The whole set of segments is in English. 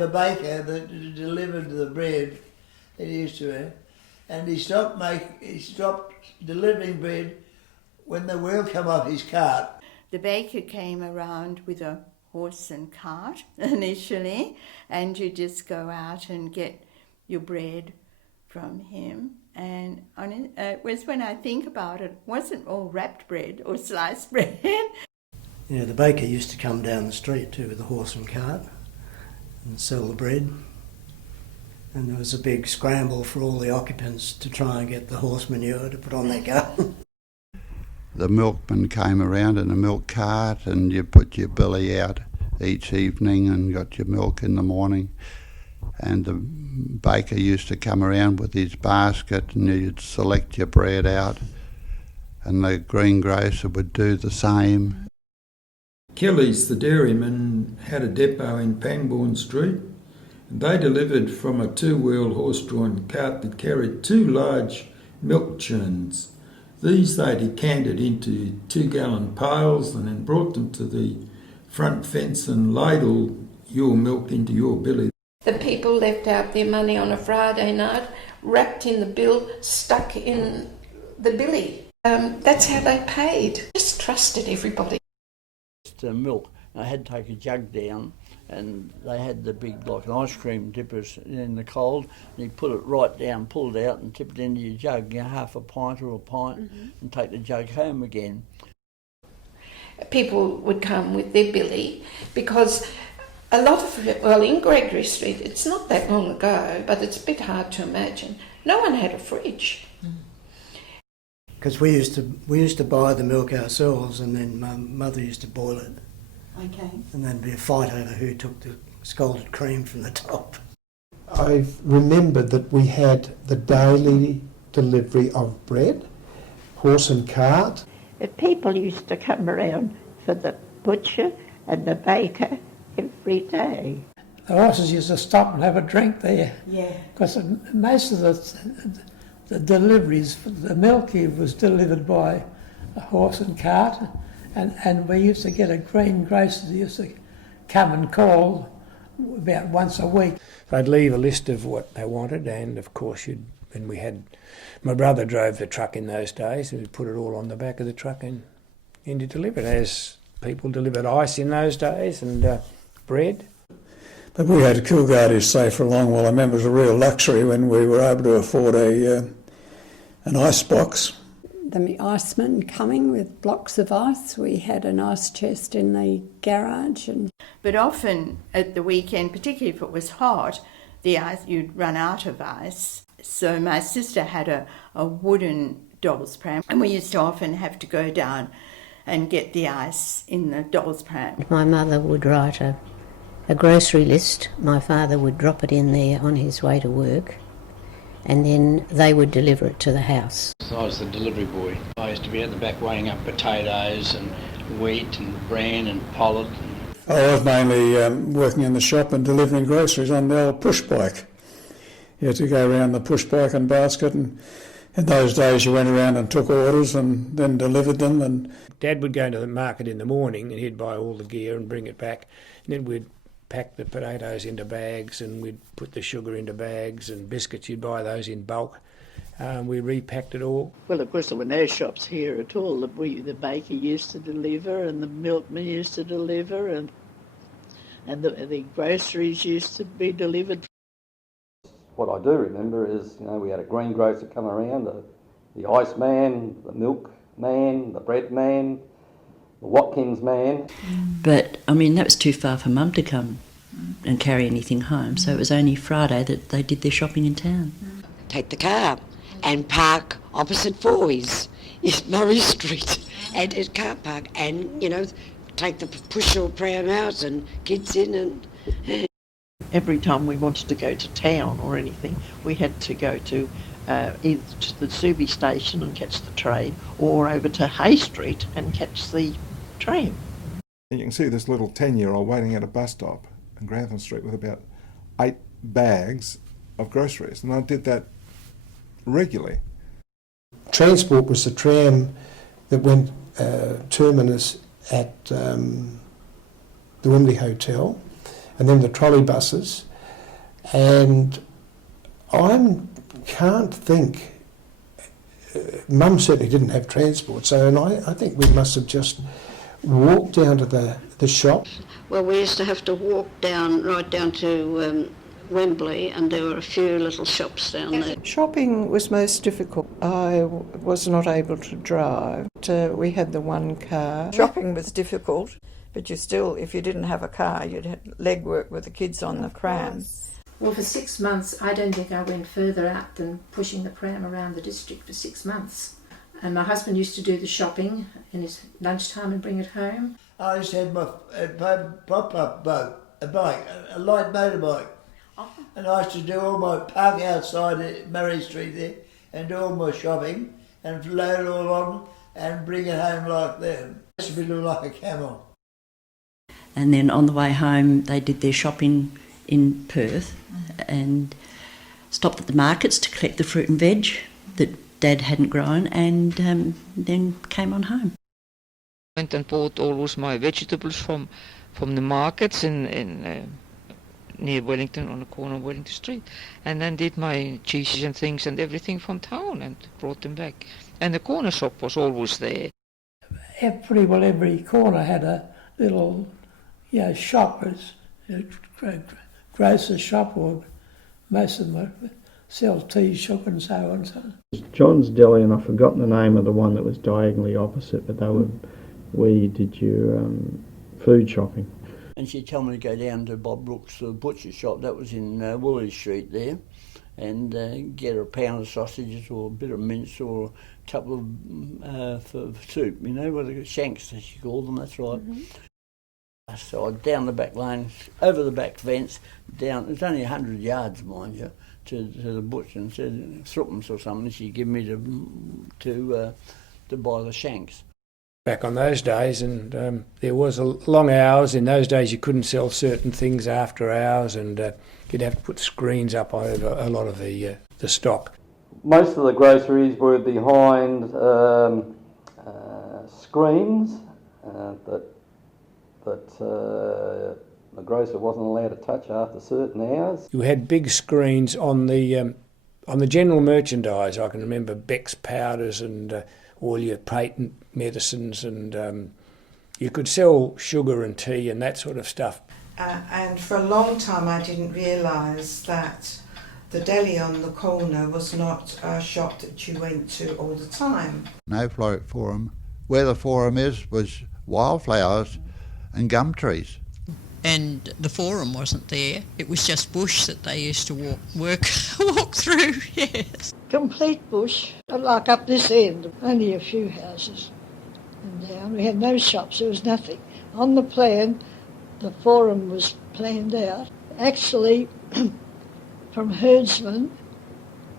have a baker that delivered the bread that he used to have, and he stopped delivering bread when the wheel come off his cart. The baker came around with a horse and cart initially, and you just go out and get your bread from him. And it was, when I think about it, wasn't all wrapped bread or sliced bread. Yeah, the baker used to come down the street too with a horse and cart and sell the bread. And there was a big scramble for all the occupants to try and get the horse manure to put on their cart. The milkman came around in a milk cart, and you put your billy out each evening and got your milk in the morning. And the baker used to come around with his basket, and you'd select your bread out, and the greengrocer would do the same. Kelly's, the dairyman, had a depot in Pangbourne Street, and they delivered from a two-wheel horse-drawn cart that carried 2 large milk churns. These they decanted into 2-gallon pails and then brought them to the front fence and ladled your milk into your billy. The people left out their money on a Friday night, wrapped in the bill, stuck in the billy. That's how they paid. Just trusted everybody. Milk. I had to take a jug down, and they had the big, like an ice cream dippers in the cold, and you put it right down, pull it out and tip it into your jug, half a pint or a pint, and take the jug home again. People would come with their billy because a lot of it, well, in Gregory Street, it's not that long ago, but it's a bit hard to imagine. No one had a fridge. Because we used to buy the milk ourselves, and then Mother used to boil it. Okay. And then be a fight over who took the scalded cream from the top. I remembered that we had the daily delivery of bread, horse and cart. But people used to come around for the butcher and the baker every day. The horses used to stop and have a drink there. Yeah. Because most of the deliveries, the milk was delivered by a horse and cart, and we used to get a greengrocer who used to come and call about once a week. They'd leave a list of what they wanted, and of course my brother drove the truck in those days, and we'd put it all on the back of the truck and into delivered, as people delivered ice in those days and bread. But we had to coolguard his safe for a long while. I remember it was a real luxury when we were able to afford an ice box. The iceman coming with blocks of ice. We had an ice chest in the garage. But often at the weekend, particularly if it was hot, the ice, you'd run out of ice. So my sister had a wooden doll's pram, and we used to often have to go down and get the ice in the doll's pram. My mother would write a grocery list. My father would drop it in there on his way to work, and then they would deliver it to the house. I was the delivery boy. I used to be at the back weighing up potatoes and wheat and bran and pollen. I was mainly working in the shop and delivering groceries on the old push bike. You had to go around the push bike and basket, and in those days you went around and took orders and then delivered them. And Dad would go to the market in the morning and he'd buy all the gear and bring it back, and then we'd pack the potatoes into bags, and we'd put the sugar into bags, and biscuits, you'd buy those in bulk. We repacked it all. Well, of course, there were no shops here at all. The baker used to deliver, and the milkman used to deliver, and the groceries used to be delivered. What I do remember is, we had a greengrocer come around, the iceman, the milk man, the bread man, the Watkins man. But, that was too far for Mum to come and carry anything home, so it was only Friday that they did their shopping in town. Take the car and park opposite Foy's in Murray Street and at car park, and, take the push or pram out and kids in and... Every time we wanted to go to town or anything, we had to go to either to the Subi station and catch the train, or over to Hay Street and catch the tram. You can see this little 10-year-old waiting at a bus stop in Grantham Street with about 8 bags of groceries, and I did that regularly. Transport was the tram that went terminus at the Wembley Hotel, and then the trolley buses, And I can't think. Mum certainly didn't have transport, so and I think we must have just walked down to the shop. Well, we used to have to walk right down to Wembley, and there were a few little shops down there. Shopping was most difficult. I was not able to drive. We had the one car. Shopping was difficult, but you still, if you didn't have a car, you'd have legwork with the kids on the pram. Well, for 6 months, I don't think I went further out than pushing the pram around the district for 6 months. And my husband used to do the shopping in his lunchtime and bring it home. I used to have my pop-up boat, a bike, a light motorbike. And I used to do all my park outside at Murray Street there and do all my shopping and load it all on and bring it home like that. It used to be like a camel. And then on the way home, they did their shopping in Perth and stopped at the markets to collect the fruit and veg that Dad hadn't grown, and then came on home. Went and bought always my vegetables from the markets in near Wellington, on the corner of Wellington Street, and then did my cheeses and things and everything from town and brought them back. And the corner shop was always there. Pretty well every corner had a little shop, a grocer's shop, or most of them sell tea, sugar and so on. So. John's Deli, and I've forgotten the name of the one that was diagonally opposite, but they were where you did your food shopping. And she'd tell me to go down to Bob Brooks, the butcher shop, that was in Wooley Street there, and get her a pound of sausages or a bit of mince or a couple of for soup, you know, what the shanks as she called them, that's right. Mm-hmm. So I down the back lane, over the back fence, down, it's only 100 yards, mind you, to the butcher, and said threepence or something she'd give me to buy the shanks. Back on those days, and there was long hours. In those days you couldn't sell certain things after hours, and you'd have to put screens up over a lot of the stock. Most of the groceries were behind screens that the grocer wasn't allowed to touch after certain hours. You had big screens on the general merchandise. I can remember Beck's powders and all your patent medicines, and you could sell sugar and tea and that sort of stuff. And for a long time I didn't realise that the deli on the corner was not a shop that you went to all the time. No Floreat Forum. Where the Forum was wildflowers and gum trees. And the Forum wasn't there. It was just bush that they used to walk through, yes. Complete bush, like up this end, only a few houses and down. We had no shops, there was nothing. On the plan, the Forum was planned out. Actually, from herdsmen,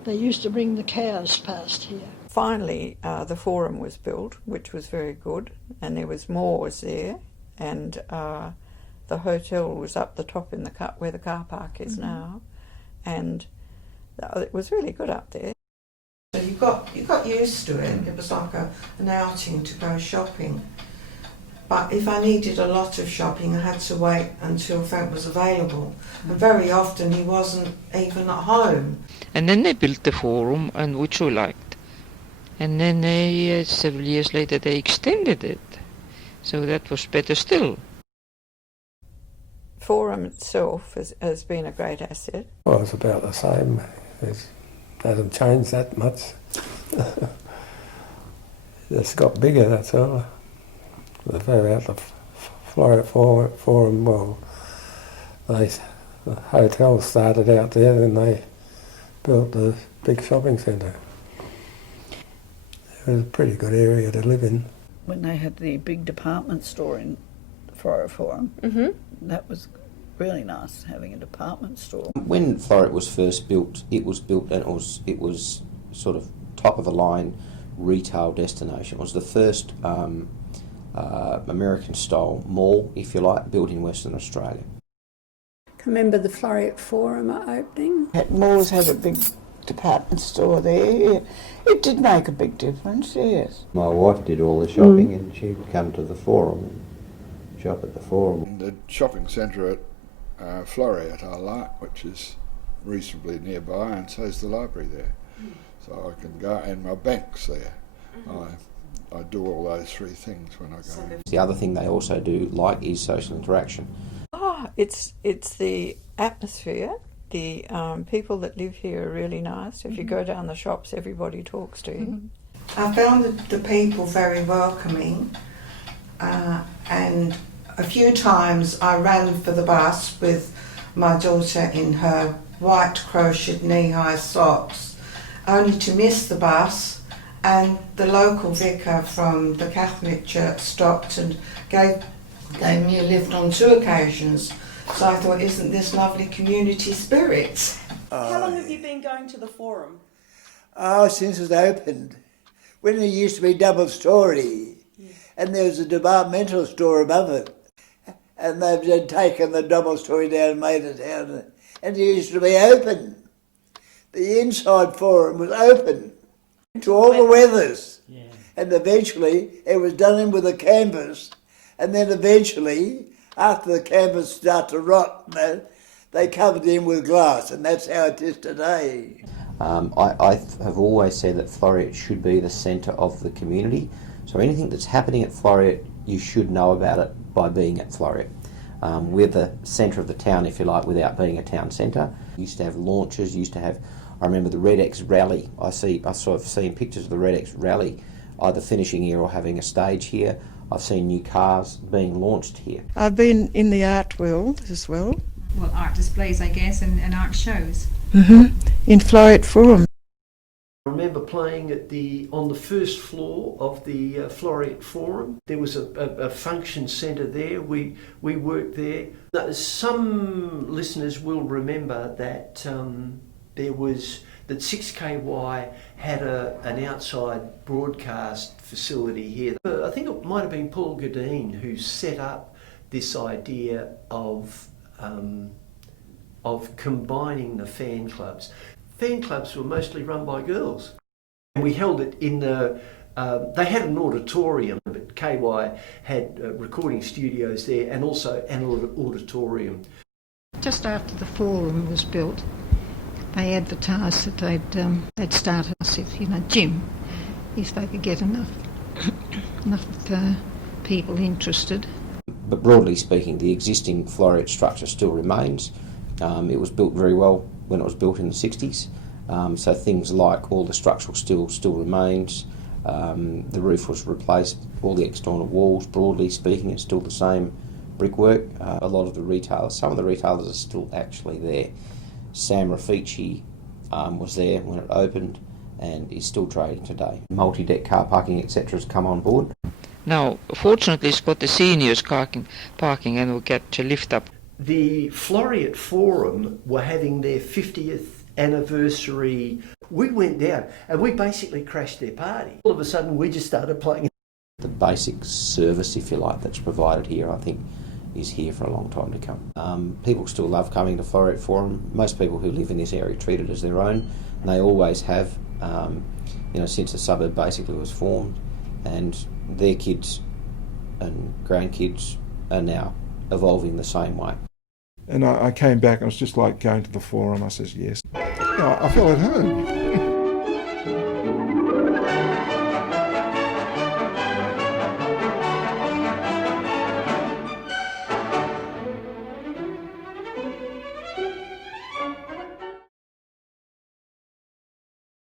they used to bring the cows past here. Finally, the Forum was built, which was very good, and there was moors there, and the hotel was up the top in where the car park is now, and it was really good up there. So you got used to it. It was like an outing to go shopping. But if I needed a lot of shopping, I had to wait until Frank was available. And very often he wasn't even at home. And then they built the Forum, and which we liked. And then they, several years later, they extended it. So that was better still. Forum itself has been a great asset. Well, it's about the same. It hasn't changed that much. It's got bigger, that's all. The Floreat Forum, well, the hotel started out there, then they built the big shopping centre. It was a pretty good area to live in. When they had the big department store in the Floreat Forum, that was really nice, having a department store. When Floreat was first built, it was it was sort of top of the line retail destination. It was the first American style mall, if you like, built in Western Australia. Can remember the Floreat Forum opening. Moores had a big department store there. Yeah. It did make a big difference, yes. My wife did all the shopping and she'd come to the Forum and shop at the Forum. The shopping centre at Floreat I like, which is reasonably nearby, and so's the library there. So I can go, and my bank's there. I do all those three things when I go. The other thing they also do like is social interaction. It's the atmosphere. The people that live here are really nice. If you go down the shops, everybody talks to you. I found the people very welcoming, and a few times I ran for the bus with my daughter in her white crocheted knee-high socks, only to miss the bus, and the local vicar from the Catholic Church stopped and gave me a lift on 2 occasions. So I thought, isn't this lovely community spirit? How long have you been going to the Forum? Oh, since it opened. When it used to be double-storey, and there was a departmental store above it, and they've just taken the double-storey down and made it down, and it used to be open. The inside Forum was open to all the weathers, and eventually it was done in with a canvas, and then eventually, after the canvas started to rot, they covered it in with glass, and that's how it is today. I have always said that Floreat should be the centre of the community. So anything that's happening at Floreat, you should know about it by being at Floreat. We're the centre of the town, if you like, without being a town centre. Used to have launches, I remember the Red X Rally. I've seen pictures of the Red X Rally, either finishing here or having a stage here. I've seen new cars being launched here. I've been in the art world as well. Well, art displays, I guess, and art shows. In Floreat Forum. I remember playing on the first floor of the Floreat Forum. There was a function centre there. We worked there. Some listeners will remember that that 6KY had an outside broadcast facility here. I think it might have been Paul Godin who set up this idea of combining the fan clubs. Fan clubs were mostly run by girls. And we held it in they had an auditorium, but KY had recording studios there and also an auditorium. Just after the Forum was built, they advertised that they'd start a gym, if they could get enough people interested. But broadly speaking, the existing Floreat structure still remains. It was built very well when it was built in the 60s. So things like all the structural steel still remains. The roof was replaced, all the external walls, broadly speaking, it's still the same brickwork. A lot of the retailers, some of the retailers are still actually there. Sam Raffici was there when it opened and is still trading today. Multi-deck car parking, etc. has come on board. Now, fortunately, it's got the seniors parking and we'll get to lift up. The Floreat Forum were having their 50th anniversary. We went down and we basically crashed their party. All of a sudden, we just started playing. The basic service, if you like, that's provided here, I think, is here for a long time to come. People still love coming to Floreat Forum. Most people who live in this area treat it as their own, and they always have, since the suburb basically was formed, and their kids and grandkids are now evolving the same way. And I came back and it was just like going to the Forum. I says, yes. I felt at home.